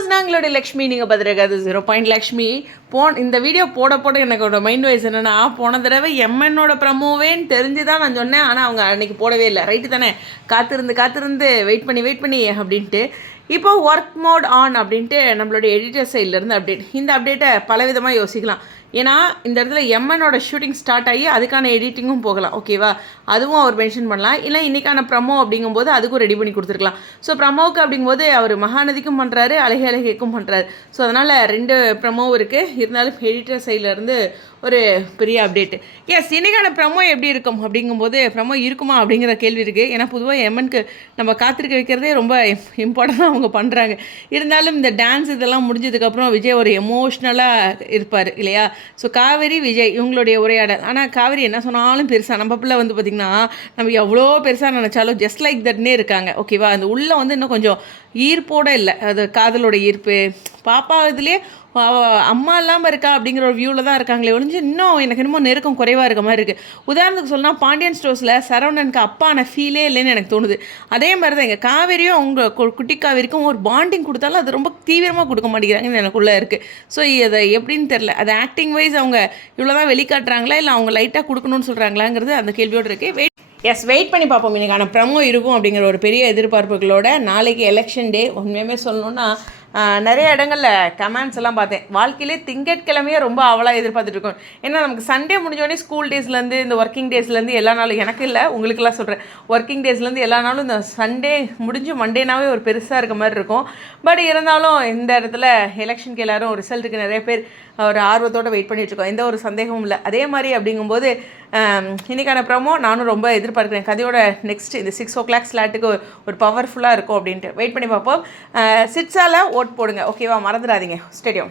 Viewers நாங்களுடைய Lakshmi நீங்கள் பார்த்துருக்காது 0 லக்ஷ்மி இந்த video போட எனக்கோட மைண்ட் வைஸ் என்னென்னா போன தடவை எம்என்னோட ப்ரமோவேன்னு தெரிஞ்சு தான் நான் சொன்னேன். ஆனால் அவங்க அன்றைக்கி போடவே இல்லை. ரைட்டு தானே, காத்திருந்து வெயிட் பண்ணி அப்படின்ட்டு இப்போ ஒர்க் மோட் ஆன் அப்படின்ட்டு நம்மளுடைய எடிட்டர் சைட்லேருந்து அப்டேட். இந்த அப்டேட்டை பலவிதமாக யோசிக்கலாம். ஏன்னா இந்த இடத்துல எம்என்னோட ஷூட்டிங் ஸ்டார்ட் ஆகி அதுக்கான எடிட்டிங்கும் போகலாம். ஓகேவா, அதுவும் அவர் மென்ஷன் பண்ணலாம். இல்லை இன்றைக்கான ப்ரமோ அப்படிங்கும்போது அதுக்கும் ரெடி பண்ணி கொடுத்துருக்கலாம். ஸோ ப்ரமோவுக்கு அப்படிங்கும்போது அவர் மகாநதிக்கும் பண்ணுறாரு, அழகைக்கும் பண்ணுறாரு. ஸோ அதனால் 2 ப்ரமோவும் இருக்குது. இருந்தாலும் எடிட்டர் சைட்லேருந்து ஒரு பெரிய அப்டேட்டு. எஸ், இன்றைக்கான ப்ரமோ எப்படி இருக்கும் அப்படிங்கும்போது ப்ரமோ இருக்குமா அப்படிங்கிற கேள்வி இருக்குது. ஏன்னா பொதுவாக எம்என்க்கு நம்ம காத்திருக்க வைக்கிறதே ரொம்ப இம்பார்ட்டண்ட்டாக அவங்க பண்ணுறாங்க. இருந்தாலும் இந்த டான்ஸ் இதெல்லாம் முடிஞ்சதுக்கப்புறம் விஜய் ஒரு எமோஷ்னலாக இருப்பார் இல்லையா. ஸோ காவேரி விஜய் இவங்களுடைய உரையாடல். ஆனால் காவேரி என்ன சொன்னாலும் பெருசாக, நம்ம பிள்ளை வந்து பார்த்திங்கன்னா நம்ம எவ்வளோ பெருசாக நினச்சாலும் ஜஸ்ட் லைக் தட்னே இருக்காங்க. ஓகேவா, அந்த உள்ளே வந்து இன்னும் கொஞ்சம் ஈர்ப்போடு இல்லை, அது காதலோட ஈர்ப்பு. பாப்பா இதுலேயே அம்மா இல்லாமல் இருக்கா அப்படிங்கிற ஒரு வியூவில் தான் இருக்காங்களே ஒழிஞ்சு இன்னும் எனக்கு என்னமோ நெருக்கம் குறைவாக இருக்க மாதிரி இருக்குது. உதாரணத்துக்கு சொன்னால் பாண்டியன் ஸ்டோர்ஸில் சரவணனுக்கு அப்பான ஃபீலே இல்லைன்னு எனக்கு தோணுது. அதே மாதிரி தான் எங்கள் காவேரியும் அவங்க குட்டி காவேரிக்கும் ஒரு பாண்டிங் கொடுத்தாலும் அது ரொம்ப தீவிரமாக கொடுக்க மாட்டேங்கிறாங்கன்னு எனக்குள்ளே இருக்குது. ஸோ அதை எப்படின்னு தெரில, அது ஆக்டிங் வைஸ் அவங்க இவ்வளோ தான் வெளிக்காட்டுறாங்களா இல்லை அவங்க லைட்டாக கொடுக்கணும்னு சொல்கிறாங்களாங்கிறது அந்த கேள்வியோடு இருக்குது. வெயிட் பண்ணி பார்ப்போம். இன்றைக்கான ப்ரமோ இருக்கும் அப்படிங்கிற ஒரு பெரிய எதிர்பார்ப்புகளோட. நாளைக்கு எலெக்ஷன் டே. உண்மையுமே சொல்லணுன்னா நிறைய இடங்களில் கமெண்ட்ஸ் எல்லாம் பார்த்தேன். வாழ்க்கையிலே திங்கட்கிழமையே ரொம்ப அவளாக எதிர்பார்த்துட்ருக்கோம். ஏன்னா நமக்கு சண்டே முடிஞ்சோடனே ஸ்கூல் டேஸ்லேருந்து இந்த ஒர்க்கிங் டேஸ்லேருந்து எல்லா நாளும், எனக்கு இல்லை உங்களுக்கெல்லாம் சொல்கிறேன், ஒர்க்கிங் டேஸ்லேருந்து எல்லா நாளும் இந்த சண்டே முடிஞ்சு மண்டேனாவே ஒரு பெருசாக இருக்க மாதிரி இருக்கும். பட் இருந்தாலும் இந்த இடத்துல எலெக்ஷனுக்கு எல்லோரும் ரிசல்ட்டுக்கு நிறைய பேர் ஒரு ஆர்வத்தோடு வெயிட் பண்ணிகிட்ருக்கோம். எந்த ஒரு சந்தேகமும் இல்லை. அதே மாதிரி அப்படிங்கும்போது இன்றைக்கான ப்ரமோ நானும் ரொம்ப எதிர்பார்க்குறேன். கதையோட நெக்ஸ்ட் இந்த 6 o'clock ஸ்லாட்டுக்கு ஒரு பவர்ஃபுல்லாக இருக்கும் அப்படின்ட்டு வெயிட் பண்ணி பார்ப்போம். சிட்ஸால் ஓட் போடுங்க. ஓகேவா, மறந்துடாதீங்க. ஸ்டேடியம்.